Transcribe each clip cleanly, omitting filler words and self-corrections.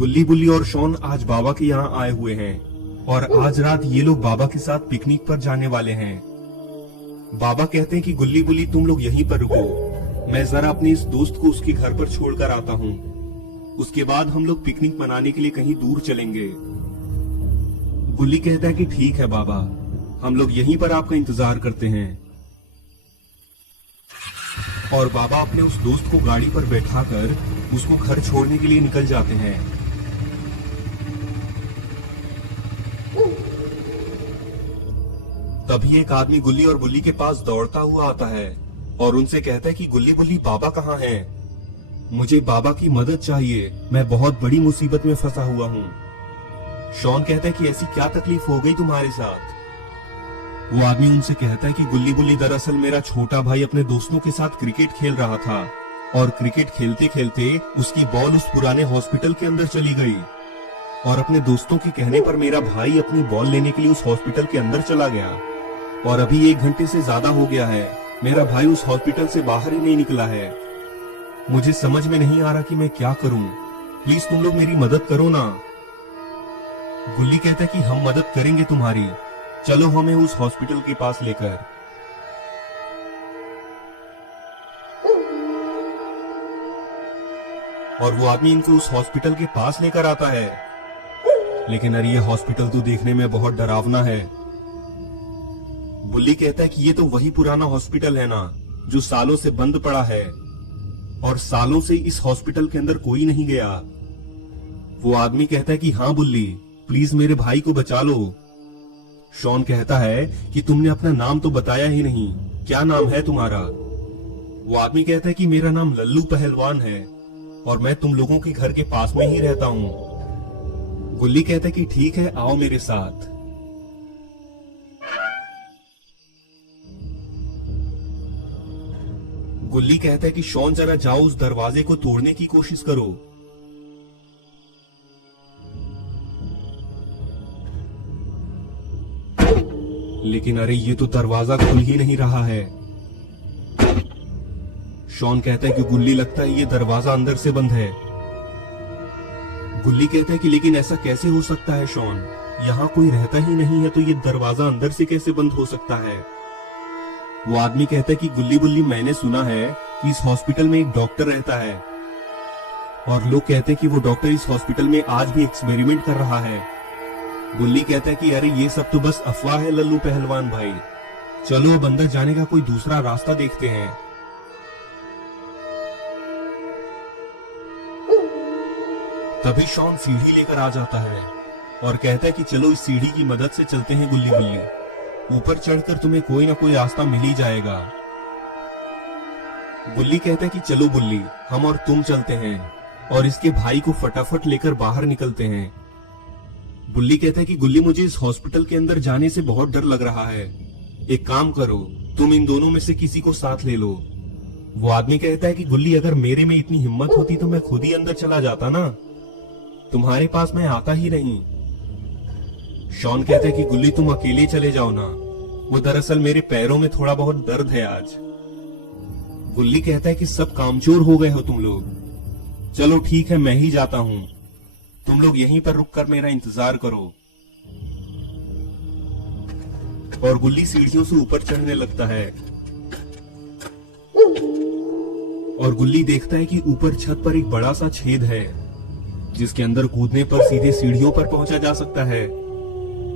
गुल्ली बुल्ली और शॉन आज बाबा के यहाँ आए हुए हैं और आज रात ये लोग बाबा के साथ पिकनिक पर जाने वाले हैं। बाबा कहते हैं कि गुल्ली बुल्ली तुम लोग यहीं पर रुको, मैं जरा अपने इस दोस्त को उसके घर पर छोड़कर आता हूँ। उसके बाद हम लोग पिकनिक मनाने के लिए कहीं दूर चलेंगे। गुल्ली कहता है कि ठीक है बाबा, हम लोग यहीं पर आपका इंतजार करते हैं। और बाबा अपने उस दोस्त को गाड़ी पर बैठाकर उसको घर छोड़ने के लिए निकल जाते हैं। तभी एक आदमी गुल्ली और बुल्ली के पास दौड़ता हुआ आता है और उनसे कहता है कि गुल्ली बुल्ली बाबा कहाँ हैं? मुझे बाबा की मदद चाहिए, मैं बहुत बड़ी मुसीबत में फंसा हुआ हूँ। शॉन कहता है कि ऐसी क्या तकलीफ हो गई तुम्हारे साथ? वो आदमी उनसे कहता है कि गुल्ली बुल्ली दरअसल मेरा छोटा भाई अपने दोस्तों के साथ क्रिकेट खेल रहा था और क्रिकेट खेलते खेलते उसकी बॉल उस पुराने हॉस्पिटल के अंदर चली गई और अपने दोस्तों के कहने पर मेरा भाई अपनी बॉल लेने के लिए उस हॉस्पिटल के अंदर चला गया और अभी 1 घंटे से ज्यादा हो गया है, मेरा भाई उस हॉस्पिटल से बाहर ही नहीं निकला है। मुझे समझ में नहीं आ रहा कि मैं क्या करूं, प्लीज तुम लोग मेरी मदद करो ना। गुल्ली कहता है कि हम मदद करेंगे तुम्हारी, चलो हमें उस हॉस्पिटल के पास लेकर। और वो आदमी इनको उस हॉस्पिटल के पास लेकर आता है, लेकिन अरे ये हॉस्पिटल तो देखने में बहुत डरावना है। बुल्ली कहता है कि ये तो वही पुराना हॉस्पिटल है ना जो सालों से बंद पड़ा है और सालों से इस हॉस्पिटल के अंदर कोई नहीं गया। वो आदमी कहता है कि हाँ बुल्ली, प्लीज मेरे भाई को बचा लो। शॉन कहता है कि तुमने अपना नाम तो बताया ही नहीं, क्या नाम है तुम्हारा? वो आदमी कहता है कि मेरा नाम लल्लू पहलवान है और मैं तुम लोगों के घर के पास में ही रहता हूँ। गुल्ली कहता है कि ठीक है, आओ मेरे साथ। गुल्ली कहता है कि शॉन जरा जाओ उस दरवाजे को तोड़ने की कोशिश करो। लेकिन अरे ये तो दरवाजा खुल ही नहीं रहा है। शॉन कहता है कि गुल्ली लगता है ये दरवाजा अंदर से बंद है। गुल्ली कहता है कि लेकिन ऐसा कैसे हो सकता है शॉन, यहाँ कोई रहता ही नहीं है तो ये दरवाजा अंदर से कैसे बंद हो सकता है? वो आदमी कहता है कि गुल्ली बुल्ली मैंने सुना है कि इस हॉस्पिटल में एक डॉक्टर रहता है और लोग कहते हैं कि वो डॉक्टर इस हॉस्पिटल में आज भी एक्सपेरिमेंट कर रहा है। गुल्ली कहता है कि अरे ये सब तो बस अफवाह है लल्लू पहलवान भाई, चलो अब अंदर जाने का कोई दूसरा रास्ता देखते हैं। तभी शॉन सीढ़ी लेकर आ जाता है और कहता है कि चलो इस सीढ़ी की मदद से चलते हैं गुल्ली बुल्ली, ऊपर चढ़कर तुम्हें कोई ना कोई रास्ता मिल ही जाएगा। गुल्ली कहता है कि चलो बुल्ली, हम और तुम चलते हैं और इसके भाई को फटाफट लेकर बाहर निकलते हैं। बुल्ली कहता है कि गुल्ली मुझे इस हॉस्पिटल के अंदर जाने से बहुत डर लग रहा है, एक काम करो तुम इन दोनों में से किसी को साथ ले लो। वो आदमी कहता है कि गुल्ली अगर मेरे में इतनी हिम्मत होती तो मैं खुद ही अंदर चला जाता ना, तुम्हारे पास मैं आता ही नहीं। शॉन कहता है कि गुल्ली तुम अकेले चले जाओ ना, वो दरअसल मेरे पैरों में थोड़ा बहुत दर्द है आज। गुल्ली कहता है कि सब कामचोर हो गए हो तुम लोग, चलो ठीक है मैं ही जाता हूं, तुम लोग यहीं पर रुककर मेरा इंतजार करो। और गुल्ली सीढ़ियों से ऊपर चढ़ने लगता है और गुल्ली देखता है कि ऊपर छत पर एक बड़ा सा छेद है जिसके अंदर कूदने पर सीधे सीढ़ियों पर पहुंचा जा सकता है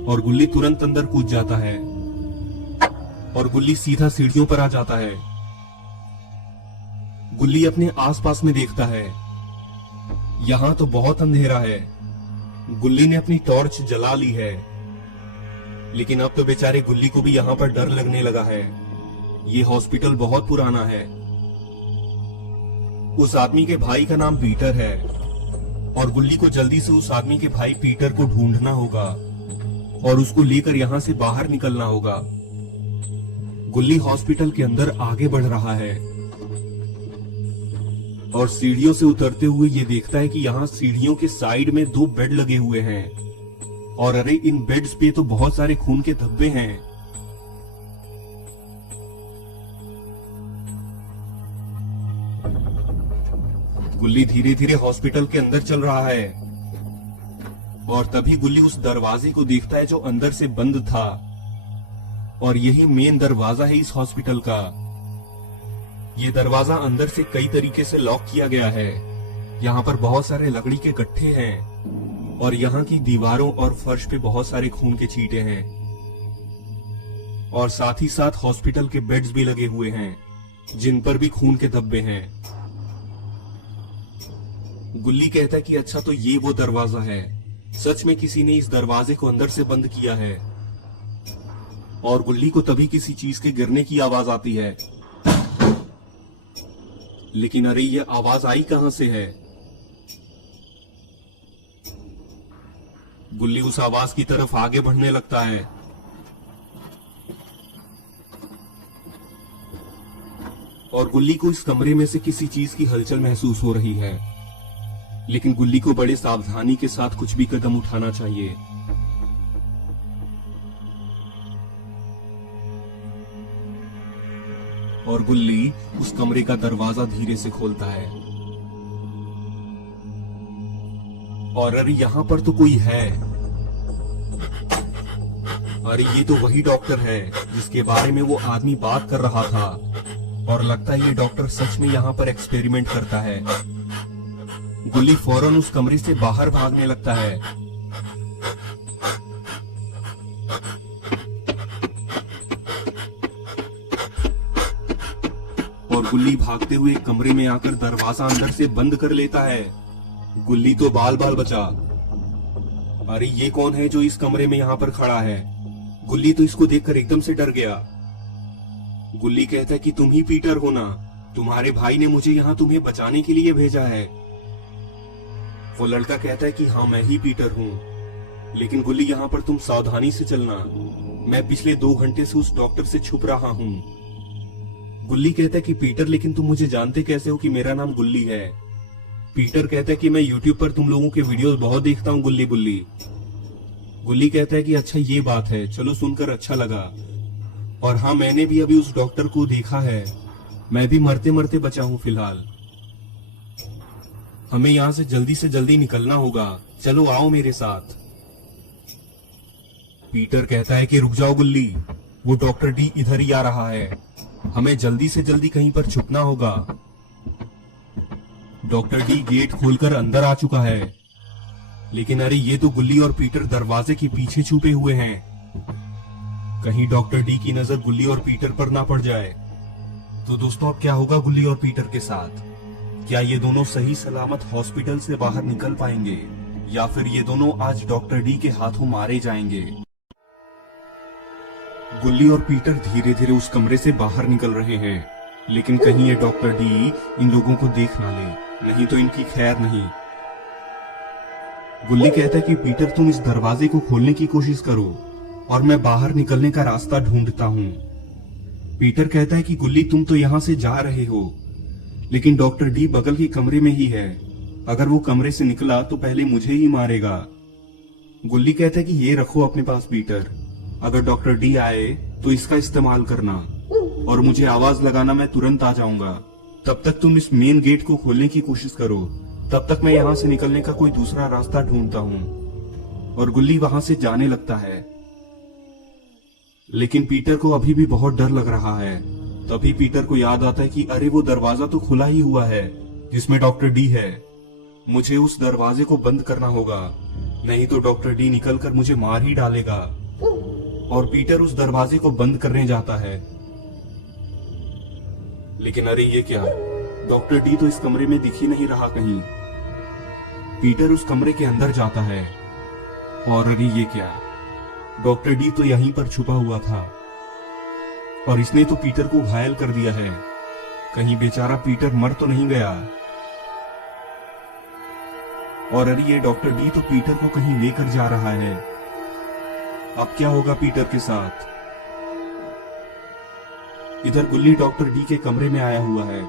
और गुल्ली तुरंत अंदर कूद जाता है और गुल्ली सीधा सीढ़ियों पर आ जाता है। गुल्ली अपने आसपास में देखता है, यहां तो बहुत अंधेरा है। गुल्ली ने अपनी टॉर्च जला ली है, लेकिन अब तो बेचारे गुल्ली को भी यहाँ पर डर लगने लगा है। ये हॉस्पिटल बहुत पुराना है। उस आदमी के भाई का नाम पीटर है और गुल्ली को जल्दी से उस आदमी के भाई पीटर को ढूंढना होगा और उसको लेकर यहाँ से बाहर निकलना होगा। गुल्ली हॉस्पिटल के अंदर आगे बढ़ रहा है और सीढ़ियों से उतरते हुए ये देखता है कि यहाँ सीढ़ियों के साइड में 2 बेड लगे हुए हैं और अरे इन बेड्स पे तो बहुत सारे खून के धब्बे हैं। गुल्ली धीरे धीरे हॉस्पिटल के अंदर चल रहा है और तभी गुल्ली उस दरवाजे को देखता है जो अंदर से बंद था, और यही मेन दरवाजा है इस हॉस्पिटल का। ये दरवाजा अंदर से कई तरीके से लॉक किया गया है। यहाँ पर बहुत सारे लकड़ी के गट्ठे हैं और यहाँ की दीवारों और फर्श पे बहुत सारे खून के छींटे हैं, और साथ ही साथ हॉस्पिटल के बेड्स भी लगे हुए हैं जिन पर भी खून के धब्बे हैं। गुल्ली कहता है कि अच्छा, तो ये वो दरवाजा है। सच में किसी ने इस दरवाजे को अंदर से बंद किया है। और गुल्ली को तभी किसी चीज के गिरने की आवाज आती है, लेकिन अरे ये आवाज आई कहां से है? गुल्ली उस आवाज की तरफ आगे बढ़ने लगता है, और गुल्ली को इस कमरे में से किसी चीज की हलचल महसूस हो रही है, लेकिन गुल्ली को बड़े सावधानी के साथ कुछ भी कदम उठाना चाहिए। और गुल्ली उस कमरे का दरवाजा धीरे से खोलता है, और अरे यहाँ पर तो कोई है। अरे ये तो वही डॉक्टर है जिसके बारे में वो आदमी बात कर रहा था, और लगता है ये डॉक्टर सच में यहाँ पर एक्सपेरिमेंट करता है। गुल्ली फौरन उस कमरे से बाहर भागने लगता है। और गुल्ली भागते हुए कमरे में आकर दरवाजा अंदर से बंद कर लेता है। गुल्ली तो बाल बाल बचा। अरे ये कौन है जो इस कमरे में यहाँ पर खड़ा है? गुल्ली तो इसको देखकर एकदम से डर गया। गुल्ली कहता है कि तुम ही पीटर हो ना, तुम्हारे भाई ने मुझे यहाँ तुम्हें बचाने के लिए भेजा है। वो लड़का कहता है कि हाँ, मैं ही पीटर हूँ, लेकिन गुल्ली यहाँ पर तुम सावधानी से चलना, मैं पिछले 2 घंटे से उस डॉक्टर से छुप रहा हूँ। गुल्ली कहता है कि पीटर, लेकिन तुम मुझे जानते कैसे हो कि मेरा नाम गुल्ली है? पीटर कहता है कि मैं यूट्यूब पर तुम लोगों के वीडियोस बहुत देखता हूँ गुल्ली बुल्ली। गुल्ली कहता है कि अच्छा ये बात है, चलो सुनकर अच्छा लगा। और हाँ, मैंने भी अभी उस डॉक्टर को देखा है, मैं भी मरते मरते बचा हूँ फिलहाल। हमें यहाँ से जल्दी निकलना होगा, चलो आओ मेरे साथ। पीटर कहता है कि रुक जाओ गुल्ली, वो डॉक्टर डी इधर ही आ रहा है, हमें जल्दी से जल्दी कहीं पर छुपना होगा। डॉक्टर डी गेट खोलकर अंदर आ चुका है, लेकिन अरे ये तो गुल्ली और पीटर दरवाजे के पीछे छुपे हुए हैं। कहीं डॉक्टर डी की नजर गुल्ली और पीटर पर ना पड़ जाए। तो दोस्तों, अब क्या होगा गुल्ली और पीटर के साथ? क्या ये दोनों सही सलामत हॉस्पिटल से बाहर निकल पाएंगे, या फिर ये दोनों आज डॉक्टर डी के हाथों मारे जाएंगे? गुल्ली और पीटर धीरे धीरे उस कमरे से बाहर निकल रहे हैं, लेकिन कहीं ये डॉक्टर डी इन लोगों को देख ना ले, नहीं तो इनकी खैर नहीं। गुल्ली कहता है कि पीटर, तुम इस दरवाजे को खोलने की कोशिश करो और मैं बाहर निकलने का रास्ता ढूंढता हूँ। पीटर कहता है कि गुल्ली, तुम तो यहाँ से जा रहे हो, लेकिन डॉक्टर डी बगल के कमरे में ही है, अगर वो कमरे से निकला तो पहले मुझे ही मारेगा। गुल्ली कहता है कि ये रखो अपने पास पीटर, अगर डॉक्टर डी आए तो इसका इस्तेमाल करना, और मुझे आवाज लगाना, मैं तुरंत आ जाऊंगा। तब तक तुम इस मेन गेट को खोलने की कोशिश करो, तब तक मैं यहाँ से निकलने का कोई दूसरा रास्ता ढूंढता हूँ। और गुल्ली वहां से जाने लगता है, लेकिन पीटर को अभी भी बहुत डर लग रहा है। तभी पीटर को याद आता है कि अरे वो दरवाजा तो खुला ही हुआ है जिसमें डॉक्टर डी है, मुझे उस दरवाजे को बंद करना होगा, नहीं तो डॉक्टर डी निकलकर मुझे मार ही डालेगा। और पीटर उस दरवाजे को बंद करने जाता है, लेकिन अरे ये क्या, डॉक्टर डी तो इस कमरे में दिख ही नहीं रहा कहीं। पीटर उस कमरे के अंदर जाता है, और अरे ये क्या, डॉक्टर डी तो यहीं पर छुपा हुआ था, और इसने तो पीटर को घायल कर दिया है। कहीं बेचारा पीटर मर तो नहीं गया। और अरे ये डॉक्टर डी तो पीटर को कहीं लेकर जा रहा है। अब क्या होगा पीटर के साथ? इधर गुल्ली डॉक्टर डी के कमरे में आया हुआ है।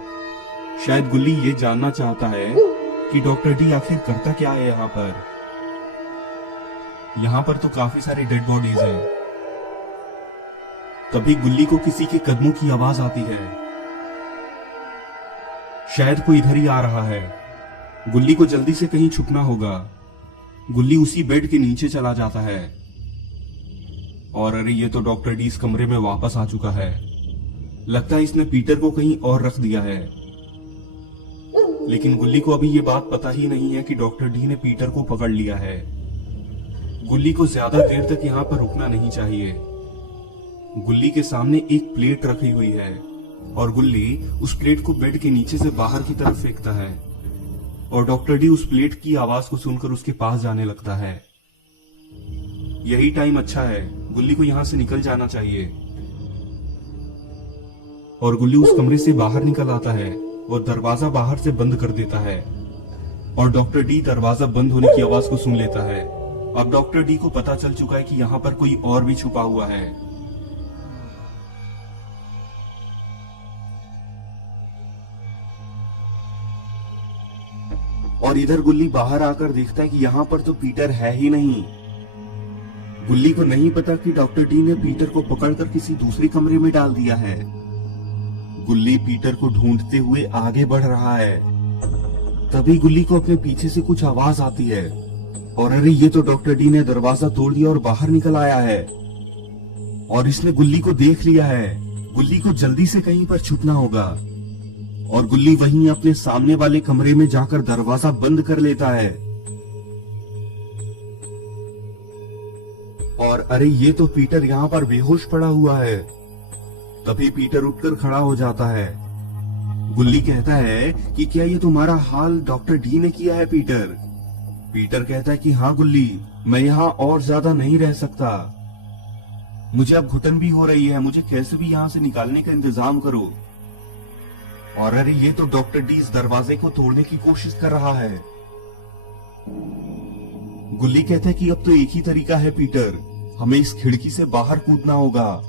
शायद गुल्ली ये जानना चाहता है कि डॉक्टर डी आखिर करता क्या है यहाँ पर। यहाँ पर तो काफी सारे डेड बॉडीज हैं। तभी गुल्ली को किसी के कदमों की आवाज आती है, शायद कोई इधर ही आ रहा है। गुल्ली को जल्दी से कहीं छुपना होगा। गुल्ली उसी बेड के नीचे चला जाता है। और अरे ये तो डॉक्टर डी इस कमरे में वापस आ चुका है। लगता है इसने पीटर को कहीं और रख दिया है। लेकिन गुल्ली को अभी ये बात पता ही नहीं है कि डॉक्टर डी ने पीटर को पकड़ लिया है। गुल्ली को ज्यादा देर तक यहाँ पर रुकना नहीं चाहिए। गुल्ली के सामने एक प्लेट रखी हुई है और गुल्ली उस प्लेट को बेड के नीचे से बाहर की तरफ फेंकता है और डॉक्टर डी उस प्लेट की आवाज को सुनकर उसके पास जाने लगता है। यही टाइम अच्छा है, गुल्ली को यहां से निकल जाना चाहिए। और गुल्ली उस कमरे से बाहर निकल आता है और दरवाजा बाहर से बंद कर देता है और डॉक्टर डी दरवाजा बंद होने की आवाज को सुन लेता है। अब डॉक्टर डी को पता चल चुका है कि यहाँ पर कोई और भी छुपा हुआ है। और इधर गुल्ली बाहर आकर देखता है कि यहाँ पर तो पीटर है ही नहीं। गुल्ली को नहीं पता कि डॉक्टर डी ने पीटर को पकड़कर किसी दूसरे कमरे में डाल दिया है। गुल्ली पीटर को ढूंढते हुए आगे बढ़ रहा है। तभी गुल्ली को अपने पीछे से कुछ आवाज आती है और अरे ये तो डॉक्टर डी ने दरवाजा तोड़ दिया और बाहर निकल आया है और इसने गुल्ली को देख लिया है। गुल्ली को जल्दी से कहीं पर छुपना होगा और गुल्ली वहीं अपने सामने वाले कमरे में जाकर दरवाजा बंद कर लेता है। और अरे ये तो पीटर यहाँ पर बेहोश पड़ा हुआ है। तभी पीटर उठकर खड़ा हो जाता है। गुल्ली कहता है कि क्या ये तुम्हारा हाल डॉक्टर डी ने किया है पीटर? पीटर कहता है कि हाँ गुल्ली, मैं यहाँ और ज्यादा नहीं रह सकता। मुझे अब घुटन भी हो रही है, मुझे कैसे भी यहाँ से निकालने का इंतजाम करो। और अरे ये तो डॉक्टर डी इस दरवाजे को तोड़ने की कोशिश कर रहा है। गुल्ली कहता है कि अब तो एक ही तरीका है पीटर, हमें इस खिड़की से बाहर कूदना होगा।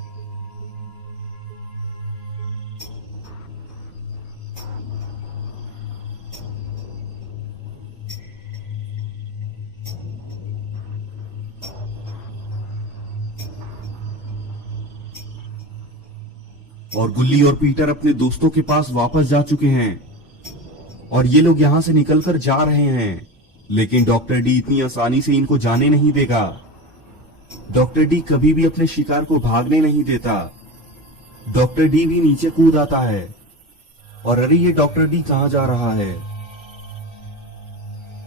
और गुल्ली और पीटर अपने दोस्तों के पास वापस जा चुके हैं और ये लोग यहां से निकलकर जा रहे हैं। लेकिन डॉक्टर डी इतनी आसानी से इनको जाने नहीं देगा। डॉक्टर डी कभी भी अपने शिकार को भागने नहीं देता। डॉक्टर डी भी नीचे कूद आता है। और अरे ये डॉक्टर डी कहां जा रहा है?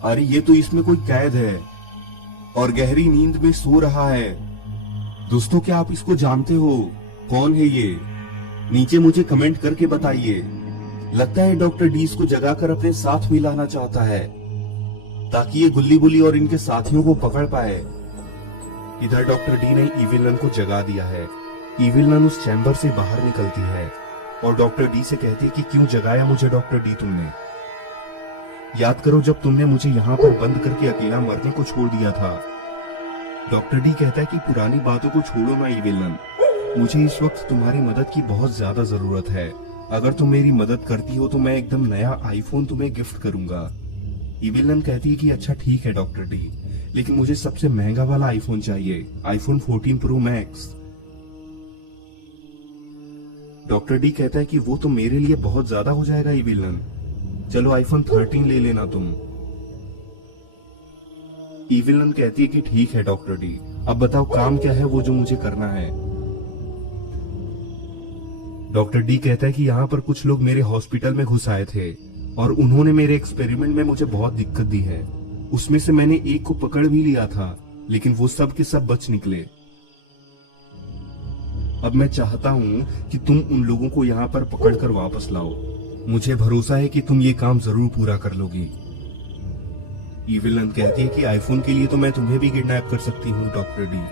अरे ये तो इसमें कोई कैद है और गहरी नींद में सो रहा है। दोस्तों क्या आप इसको जानते हो? कौन है ये? नीचे मुझे कमेंट करके बताइए। लगता है डॉक्टर डी इसको जगाकर अपने साथ मिलाना चाहता है ताकि ये गुल्ली बुल्ली और इनके साथियों को पकड़ पाए। इधर डॉक्टर डी ने इविल नन को जगा दिया है। इविल नन उस चैम्बर से बाहर निकलती है और डॉक्टर डी से कहती है कि क्यों जगाया मुझे डॉक्टर डी तुमने? याद करो जब तुमने मुझे यहाँ पर बंद करके अकेला मरने को छोड़ दिया था। डॉक्टर डी कहता है कि पुरानी बातों को छोड़ो ना इविल नन, मुझे इस वक्त तुम्हारी मदद की बहुत ज्यादा जरूरत है। अगर तुम मेरी मदद करती हो तो मैं एकदम नया आईफोन तुम्हें गिफ्ट करूंगा। इविल नन कहती है कि अच्छा ठीक है डॉक्टर डी, लेकिन मुझे सबसे महंगा वाला आईफोन चाहिए, iPhone 14 pro max. Doctor D कहता है कि वो तो मेरे लिए बहुत ज्यादा हो जाएगा इविल नन, चलो आईफोन 13 ले लेना तुम। इविल नन कहती है कि ठीक है डॉक्टर डी, अब बताओ काम क्या है वो जो मुझे करना है। डॉक्टर डी कहता है कि यहाँ पर कुछ लोग मेरे हॉस्पिटल में घुस आए थे और उन्होंने मेरे एक्सपेरिमेंट में मुझे बहुत दिक्कत दी है। उसमें से मैंने एक को पकड़ भी लिया था, लेकिन वो सब के सब बच निकले। अब मैं चाहता हूँ कि तुम उन लोगों को यहाँ पर पकड़कर वापस लाओ। मुझे भरोसा है कि तुम ये काम जरूर पूरा कर लोगी। इविल नन कहती है कि आईफोन के लिए तो मैं तुम्हें भी किडनैप कर सकती हूँ डॉक्टर डी।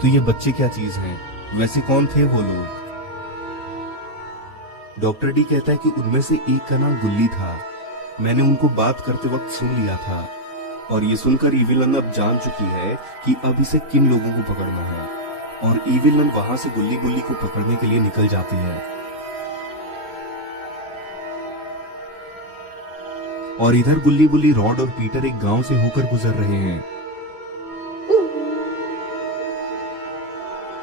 तो ये बच्चे क्या चीज हैं? वैसे कौन थे वो लोग? डॉक्टर डी कहता है कि उनमें से एक का नाम गुल्ली था। मैंने उनको बात करते वक्त सुन लिया था और ये सुनकर इविल नन अब जान चुकी है कि अब इसे किन लोगों को पकड़ना है। और इविल नन वहां से गुल्ली गुल्ली को पकड़ने के लिए निकल जाती है। और इधर गुल्ली बुल्ली, रॉड और पीटर एक गांव से होकर गुजर रहे हैं।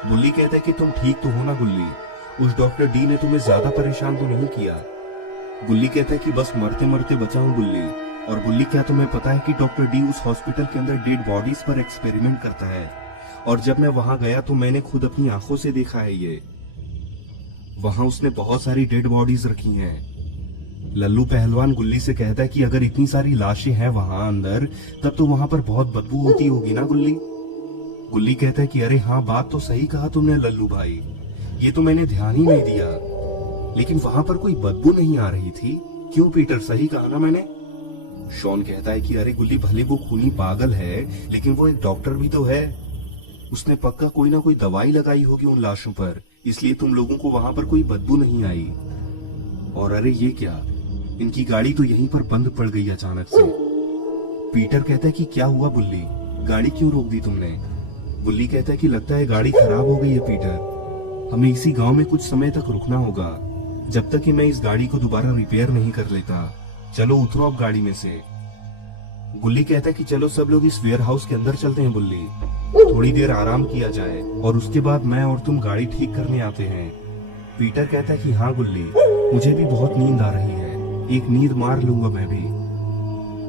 गुल्ली कहता है कि तुम ठीक तो हो ना गुल्ली? उस डॉक्टर डी ने तुम्हें ज्यादा परेशान तो नहीं किया? गुल्ली कहता है कि बस मरते मरते बचा हूं गुल्ली, और बुल्ली, क्या तुम्हें पता है कि डॉक्टर डी उस हॉस्पिटल के अंदर डेड बॉडीज पर एक्सपेरिमेंट करता है, और जब मैं वहां गया तो मैंने खुद अपनी आंखों से देखा है ये। वहां उसने बहुत सारी डेड बॉडीज रखी हैं। लल्लू पहलवान गुल्ली से कहता है कि अगर इतनी सारी लाशें हैं वहां अंदर, तब तो वहां पर बहुत बदबू होती होगी ना गुल्ली। गुल्ली कहता है कि अरे हाँ, बात तो सही कहा तुमने लल्लू भाई, ये तो मैंने ध्यान ही नहीं दिया, लेकिन वहां पर कोई बदबू नहीं आ रही थी। क्यों पीटर, सही कहा ना मैंने? शॉन कहता है कि अरे गुल्ली, भले वो खूनी पागल है, लेकिन वो एक डॉक्टर भी तो है। उसने पक्का कोई ना कोई दवाई लगाई होगी उन लाशों पर, इसलिए तुम लोगों को वहां पर कोई बदबू नहीं आई। और अरे ये क्या, इनकी गाड़ी तो यहीं पर बंद पड़ गई अचानक से। पीटर कहता है कि क्या हुआ बुल्ली, गाड़ी क्यों रोक दी तुमने? बुल्ली कहता है कि लगता है गाड़ी खराब हो गई है पीटर, हमें इसी गांव में कुछ समय तक रुकना होगा, जब तक कि मैं इस गाड़ी को दोबारा रिपेयर नहीं कर लेता। चलो उतरो अब गाड़ी में से। गुल्ली कहता है कि चलो सब लोग इस वेयर हाउस के अंदर चलते हैं बुल्ली, थोड़ी देर आराम किया जाए और उसके बाद मैं और तुम गाड़ी ठीक करने आते हैं। पीटर कहता है कि हाँ गुल्ली, मुझे भी बहुत नींद आ रही है, एक नींद मार लूंगा मैं भी।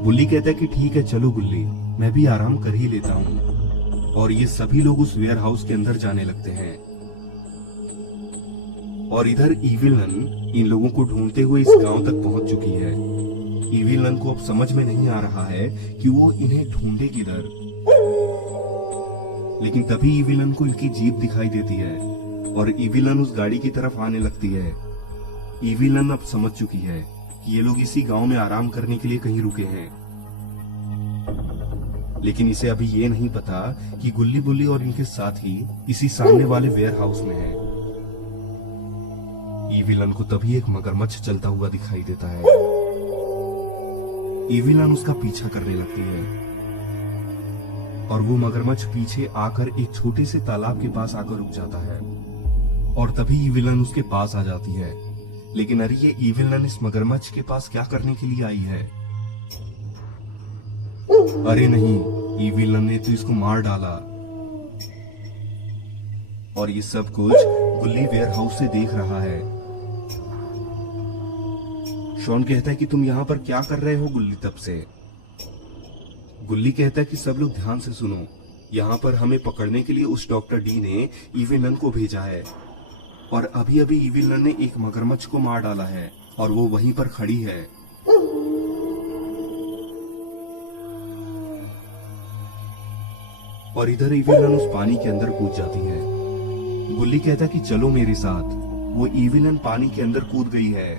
गुल्ली कहता है कि ठीक है चलो गुल्ली, मैं भी आराम कर ही लेता हूँ। और ये सभी लोग उस वेयर हाउस के अंदर जाने लगते हैं। और इधर ईविलन इन लोगों को ढूंढते हुए इस गांव तक पहुंच चुकी है। ईविलन को अब समझ में नहीं आ रहा है कि वो इन्हें ढूंढे किधर, लेकिन तभी ईविलन को इनकी जीप दिखाई देती है और ईविलन उस गाड़ी की तरफ आने लगती है। ईविलन अब समझ चुकी है कि ये लोग इसी गांव में आराम करने के लिए कहीं रुके हैं, लेकिन इसे अभी ये नहीं पता कि गुल्ली बुल्ली और इनके साथी इसी सामने वाले वेयर हाउस में हैं। ईविलन को तभी एक मगरमच्छ चलता हुआ दिखाई देता है। ईविलन उसका पीछा करने लगती है और वो मगरमच्छ पीछे आकर एक छोटे से तालाब के पास आकर रुक जाता है और तभी ईविलन उसके पास आ जाती है। लेकिन अरे ये ईविलन इस मगरमच्छ के पास क्या करने के लिए आई है? अरे नहीं, ईविलन ने तो इसको मार डाला। और ये सब कुछ गुल्ली वेयर हाउस से देख रहा है। शॉन कहता है कि तुम यहाँ पर क्या कर रहे हो गुल्ली तब से? गुल्ली कहता है कि सब लोग ध्यान से सुनो, यहाँ पर हमें पकड़ने के लिए उस डॉक्टर डी ने ईविलन को भेजा है और अभी अभी ईविलन ने एक मगरमच्छ को मार डाला है और वो वहीं पर खड़ी है। और इधर ईविलन उस पानी के अंदर कूद जाती है। गुल्ली कहता है कि चलो मेरे साथ। वो ईविलन पानी के अंदर कूद गई है,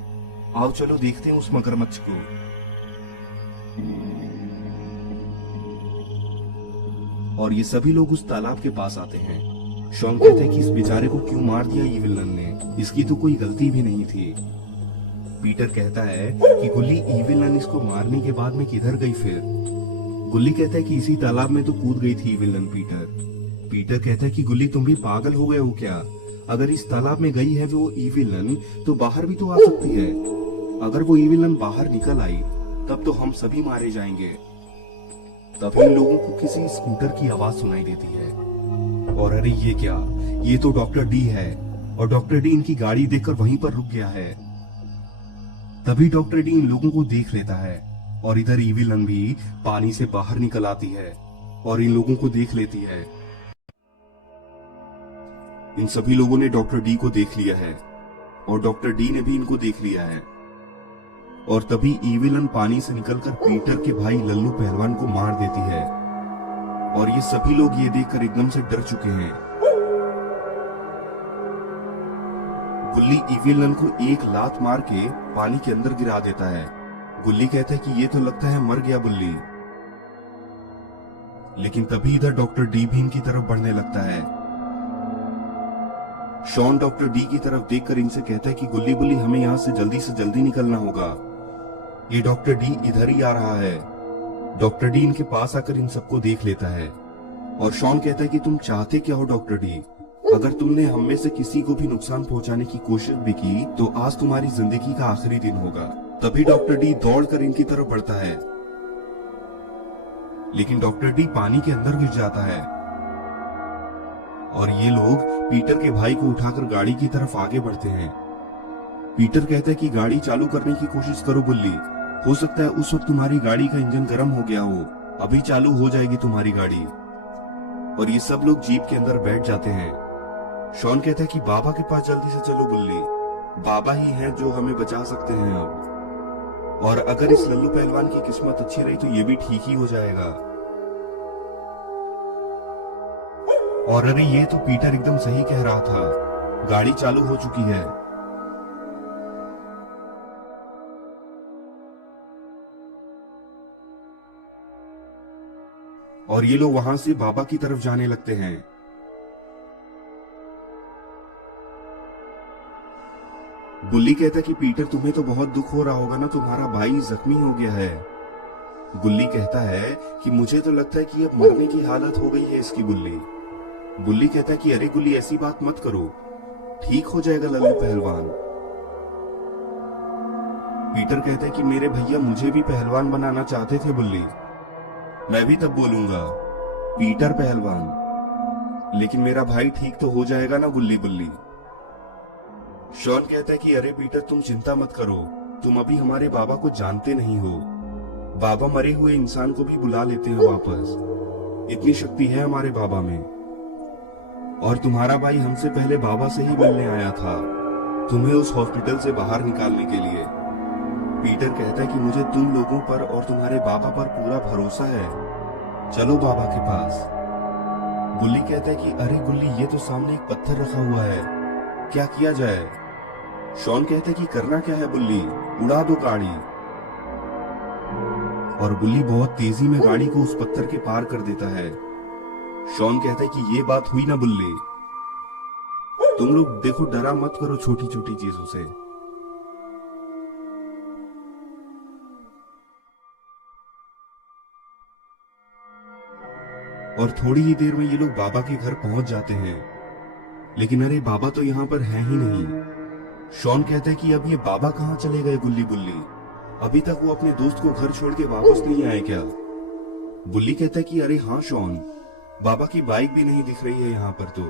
आओ चलो देखते हैं उस मगरमच्छ को। और ये सभी लोग उस तालाब के पास आते हैं। शॉन कहते हैं कि इस बेचारे को क्यों मार दिया ईविलन ने, इसकी तो कोई गलती भी नहीं थी। पीटर कहता है कि गुल्ली, ईविलन इसको मारने के बाद में किधर गई फिर? गुल्ली कहता है कि इसी तालाब में तो कूद गई थी ईविलन पीटर। पीटर कहता है कि गुल्ली, तुम भी पागल हो गए हो क्या? अगर इस तालाब में गई है वो ईविलन तो बाहर भी तो आ सकती है। अगर वो ईविलन बाहर निकल आई तब तो हम सभी मारे जाएंगे। तभी इन लोगों को किसी स्कूटर की आवाज सुनाई देती है और अरे ये क्या, ये तो डॉक्टर डी है और डॉक्टर डी इनकी गाड़ी देखकर वहीं पर रुक गया है। तभी डॉक्टर डी इन लोगों को देख लेता है और इधर ईविलन भी पानी से बाहर निकल आती है और इन लोगों को देख लेती है। इन सभी लोगों ने डॉक्टर डी को देख लिया है और डॉक्टर डी ने भी इनको देख लिया है। और तभी ईविलन पानी से निकलकर पीटर के भाई लल्लू पहलवान को मार देती है और ये सभी लोग ये देखकर एकदम से डर चुके हैं। गुल्ली ईविलन को एक लात मार के पानी के अंदर गिरा देता है। गुल्ली कहता है कि ये तो लगता है मर गया बुल्ली। लेकिन तभी इधर डॉक्टर डी भी इनकी तरफ बढ़ने लगता है। शॉन डॉक्टर डी की तरफ देखकर इनसे कहता है कि गुल्ली बुल्ली, हमें यहाँ से जल्दी निकलना होगा। ये डॉक्टर डी इधर ही आ रहा है। डॉक्टर डी इनके पास आकर इन सबको देख लेता है और शॉन कहता है कि तुम चाहते क्या हो डॉक्टर डी? अगर तुमने हम में से किसी को भी नुकसान पहुंचाने की कोशिश भी की तो आज तुम्हारी जिंदगी का आखिरी दिन होगा। तभी डॉक्टर डी दौड़कर इनकी तरफ बढ़ता है, लेकिन डॉक्टर डी पानी के अंदर गिर जाता है और ये लोग पीटर के भाई को उठाकर गाड़ी की तरफ आगे बढ़ते हैं। पीटर कहता है कि गाड़ी चालू करने की कोशिश करो बुल्ली, हो सकता है उस वक्त तुम्हारी गाड़ी का इंजन गर्म हो गया हो, अभी चालू हो जाएगी तुम्हारी गाड़ी। और ये सब लोग जीप के अंदर बैठ जाते हैं। शॉन कहता है कि बाबा के पास जल्दी से चलो बुल्ली, बाबा ही हैं जो हमें बचा सकते हैं अब। और अगर इस लल्लू पहलवान की किस्मत अच्छी रही तो ये भी ठीक ही हो जाएगा। और अरे ये तो पीटर एकदम सही कह रहा था, गाड़ी चालू हो चुकी है। और ये लोग वहां से बाबा की तरफ जाने लगते हैं। बुल्ली कहता है कि पीटर तुम्हें तो बहुत दुख हो रहा होगा ना, तुम्हारा भाई जख्मी हो गया है। गुल्ली कहता है कि मुझे तो लगता है कि अब मरने की हालत हो गई है इसकी। बुल्ली कहता है कि अरे गुल्ली ऐसी बात मत करो, ठीक हो जाएगा लल्लू पहलवान। पीटर कहता है कि मेरे भैया मुझे भी पहलवान बनाना चाहते थे बुल्ली, मैं भी तब बोलूंगा पीटर पहलवान, लेकिन मेरा भाई ठीक तो हो जाएगा ना बुल्ली। शॉन कहता है कि अरे पीटर तुम चिंता मत करो, तुम अभी हमारे बाबा को जानते नहीं हो। बाबा मरे हुए इंसान को भी बुला लेते हैं वापस, इतनी शक्ति है हमारे बाबा में। और तुम्हारा भाई हमसे पहले बाबा से ही मिलने आया था, तुम्हें उस हॉस्पिटल से बाहर निकालने के लिए। पीटर कहता है कि मुझे तुम लोगों पर और तुम्हारे बाबा पर पूरा भरोसा है, चलो बाबा के पास। गुल्ली कहता है कि अरे गुल्ली ये तो सामने एक पत्थर रखा हुआ है, क्या किया जाए। शॉन कहता है कि करना क्या है बुल्ली, उड़ा दो गाड़ी। और बुल्ली बहुत तेजी में गाड़ी को उस पत्थर के पार कर देता है। शॉन कहता है कि ये बात हुई ना बुल्ली, तुम लोग देखो डरा मत करो छोटी छोटी चीजों से। और थोड़ी ही देर में ये लोग बाबा के घर पहुंच जाते हैं, लेकिन अरे बाबा तो यहाँ पर है ही नहीं। शॉन कहता है कि अब ये बाबा कहाँ चले गए बुल्ली, अभी तक वो अपने दोस्त को घर छोड़ के वापस नहीं आए क्या। बुल्ली कहता है कि अरे हाँ शॉन, बाबा की बाइक भी नहीं दिख रही है यहाँ पर तो।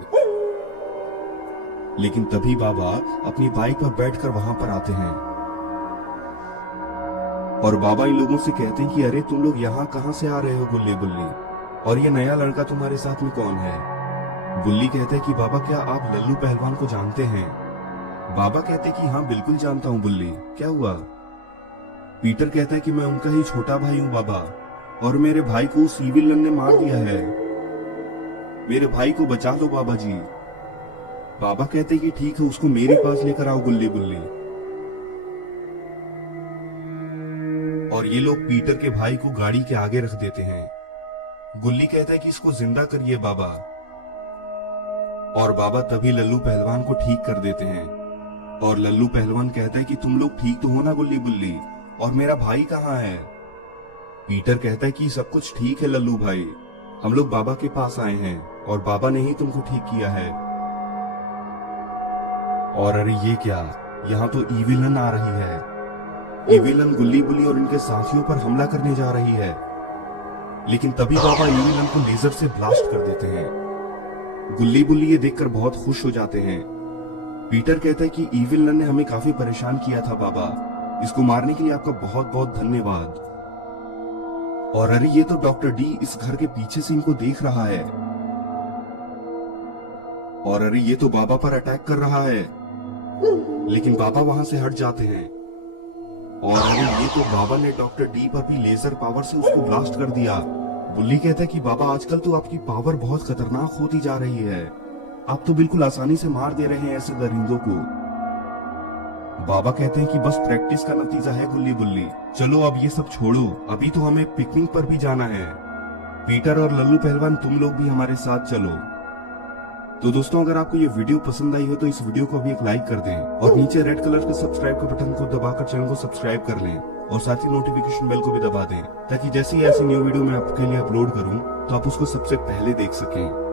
लेकिन तभी बाबा अपनी बाइक पर बैठकर वहां पर आते हैं और बाबा इन लोगों से कहते हैं कि अरे तुम लोग यहाँ कहाँ से आ रहे हो बुल्ली, और ये नया लड़का तुम्हारे साथ में कौन है। बुल्ली कहता है कि बाबा क्या आप लल्लू पहलवान को जानते हैं। बाबा कहते हैं कि हाँ बिल्कुल जानता हूँ बुल्ली, क्या हुआ। पीटर कहता है कि मैं उनका ही छोटा भाई हूँ बाबा, और मेरे भाई को उस ईविल ने मार दिया है, मेरे भाई को बचा लो बाबा जी। बाबा कहते हैं कि ठीक है, उसको मेरे पास लेकर आओ बुल्ली। और ये लोग पीटर के भाई को गाड़ी के आगे रख देते हैं। गुल्ली कहता है कि इसको जिंदा करिए बाबा, और बाबा तभी लल्लू पहलवान को ठीक कर देते हैं। और लल्लू पहलवान कहता है कि तुम लोग ठीक तो हो ना बुल्ली, और मेरा भाई कहाँ है। पीटर कहता है कि सब कुछ ठीक है लल्लू भाई, हम लोग बाबा के पास आए हैं और बाबा ने ही तुमको ठीक किया है। और अरे ये क्या, यहाँ तो ईविलन आ रही है। ईविलन गुल्ली और इनके साथियों पर हमला करने जा रही है, लेकिन तभी बाबा ईविलन को लेजर से ब्लास्ट कर देते हैं। गुल्ली ये देखकर बहुत खुश हो जाते हैं। पीटर कहता है कि ईविलन ने हमें काफी परेशान किया था बाबा, इसको मारने के लिए आपका बहुत बहुत धन्यवाद। और अरे ये तो डॉक्टर डी इस घर के पीछे से इनको देख रहा है, और अरे ये तो बाबा पर अटैक कर रहा है, लेकिन बाबा वहां से हट जाते हैं। और अरे ये तो बाबा ने डॉक्टर डी पर भी लेजर पावर से उसको ब्लास्ट कर दिया। बुल्ली कहता है कि बाबा आजकल तो आपकी पावर बहुत खतरनाक होती जा रही है, आप तो बिल्कुल आसानी से मार दे रहे हैं ऐसे दरिंदों को। बाबा कहते हैं कि बस प्रैक्टिस का नतीजा है गुल्ली, चलो अब ये सब छोड़ो, अभी तो हमें पिकनिक पर भी जाना है। पीटर और लल्लू पहलवान तुम लोग भी हमारे साथ चलो। तो दोस्तों अगर आपको ये वीडियो पसंद आई हो तो इस वीडियो को भी एक लाइक कर दें, और नीचे रेड कलर के सब्सक्राइब के बटन को दबाकर चैनल को सब्सक्राइब कर लें, और साथ ही नोटिफिकेशन बेल को भी दबा दें, ताकि जैसे ही ऐसी न्यू वीडियो मैं आपके लिए अपलोड करूं तो आप उसको सबसे पहले देख सकें।